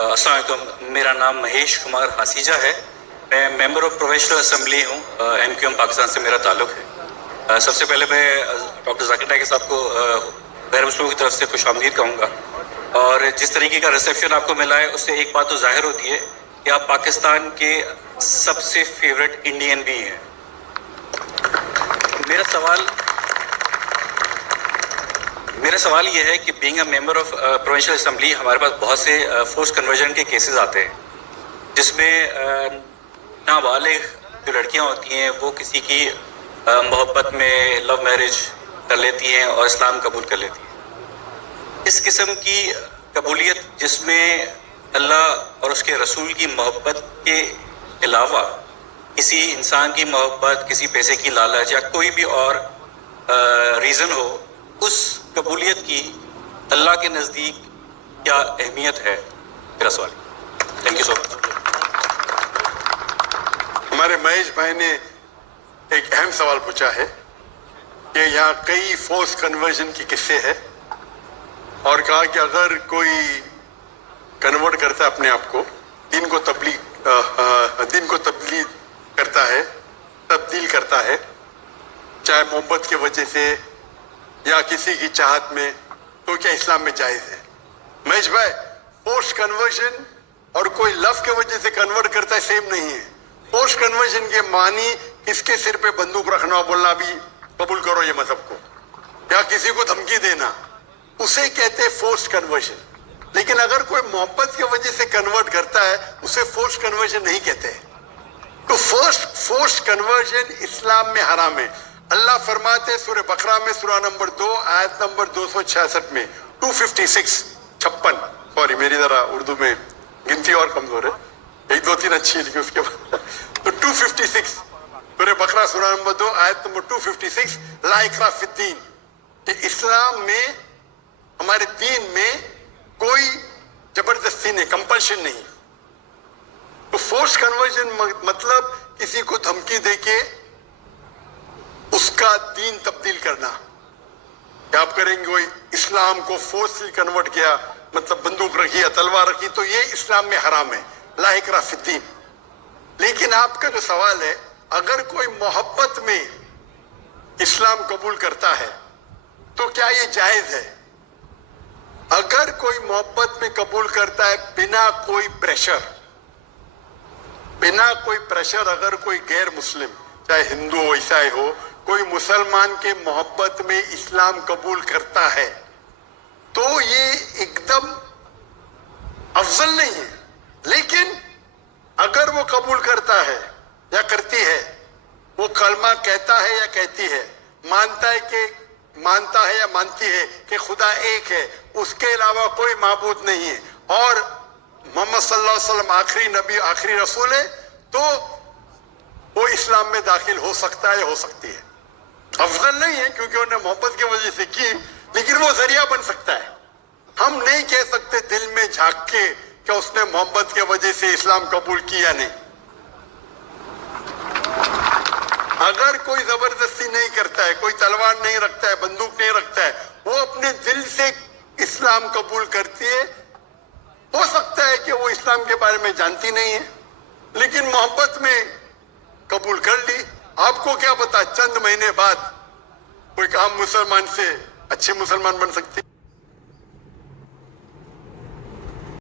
अस्सलाम वालेकुम। मेरा नाम महेश कुमार हासीजा है। मैं मेंबर ऑफ प्रोविंशियल असेंबली हूँ। MQM पाकिस्तान से मेरा ताल्लुक़ है। सबसे पहले मैं डॉक्टर ज़ाकिर नाइक साहब को गैर मुस्लिमों की तरफ से खुशामदीद कहूँगा। और जिस तरीके का रिसेप्शन आपको मिला है उससे एक बात तो ज़ाहिर होती है कि आप पाकिस्तान के सबसे फेवरेट इंडियन भी हैं। मेरा सवाल ये है कि being a member of provincial assembly हमारे पास बहुत से फोर्स कन्वर्जन के केसेस आते हैं, जिसमें नाबालिग जो लड़कियां होती हैं वो किसी की मोहब्बत में लव मैरिज कर लेती हैं और इस्लाम कबूल कर लेती हैं। इस किस्म की कबूलियत जिसमें अल्लाह और उसके रसूल की मोहब्बत के अलावा किसी इंसान की मोहब्बत, किसी पैसे की लालच या कोई भी और रीज़न हो, उस कबूलियत की अल्लाह के नज़दीक क्या अहमियत है? मेरा सवाल। Thank you so much. हमारे महेश भाई ने एक अहम सवाल पूछा है कि यहाँ कई फोर्स कन्वर्जन की किस्से हैं और कहा कि अगर कोई कन्वर्ट करता है अपने आप को, दिन को तब्दील करता है, तब्दील करता है, चाहे मोहब्बत की वजह से या किसी की चाहत में, तो क्या इस्लाम में जायज है? महेश भाई, फोर्स कन्वर्जन और कोई लव के वजह से कन्वर्ट करता है सेम नहीं है। फोर्स कन्वर्जन के मानी किसके सिर पे बंदूक रखना और बोलना भी कबूल करो ये मजहब को, या किसी को धमकी देना, उसे कहते हैं फोर्स कन्वर्जन। लेकिन अगर कोई मोहब्बत की वजह से कन्वर्ट करता है उसे फोर्स कन्वर्जन नहीं कहते। तो फोर्स कन्वर्जन इस्लाम में हराम है। अल्लाह फरमाते सूरह बकरा में सूरह नंबर 2 आयत नंबर 266 में 56 सॉरी मेरी जरा उर्दू में गिनती और कमजोर है, 1 2 3 अच्छी है लेकिन उसके बाद तो 256 सूरह बकरा सूरह नंबर 2 आयत नंबर 256 ला इकराह फिद्दीन, कि इस्लाम में, हमारे दीन में कोई जबरदस्ती नहीं, कंपल्शन नहीं। तो फोर्स कन्वर्जन मतलब किसी को धमकी देके उसका दीन तब्दील करना। क्या आप करेंगे? कोई इस्लाम को फोर्सली कन्वर्ट किया, मतलब बंदूक रखी या तलवार रखी, तो ये इस्लाम में हराम है, ला इकराह फिद्दीन। लेकिन आपका जो सवाल है, अगर कोई मोहब्बत में इस्लाम कबूल करता है तो क्या ये जायज है? अगर कोई मोहब्बत में कबूल करता है बिना कोई प्रेशर, अगर कोई गैर मुस्लिम, चाहे हिंदू हो, ईसाई हो, कोई मुसलमान के मोहब्बत में इस्लाम कबूल करता है, तो ये एकदम अफजल नहीं है। लेकिन अगर वो कबूल करता है या करती है, वो कलमा कहता है या कहती है, मानता है या मानती है कि खुदा एक है, उसके अलावा कोई माबूद नहीं है, और मोहम्मद सल्लल्लाहु अलैहि वसल्लम आखिरी नबी, आखिरी रसूल है, तो वो इस्लाम में दाखिल हो सकता है या हो सकती है। अफजल नहीं है क्योंकि उन्हें मोहब्बत की वजह से की, लेकिन वो जरिया बन सकता है। हम नहीं कह सकते दिल में झांक के कि उसने मोहब्बत की वजह से इस्लाम कबूल किया नहीं। अगर कोई जबरदस्ती नहीं करता है, कोई तलवार नहीं रखता है, बंदूक नहीं रखता है, वो अपने दिल से इस्लाम कबूल करती है, हो सकता है कि वो इस्लाम के बारे में जानती नहीं है लेकिन मोहब्बत में कबूल कर ली। आपको क्या पता, चंद महीने बाद कोई आम मुसलमान से अच्छे मुसलमान बन सकती है।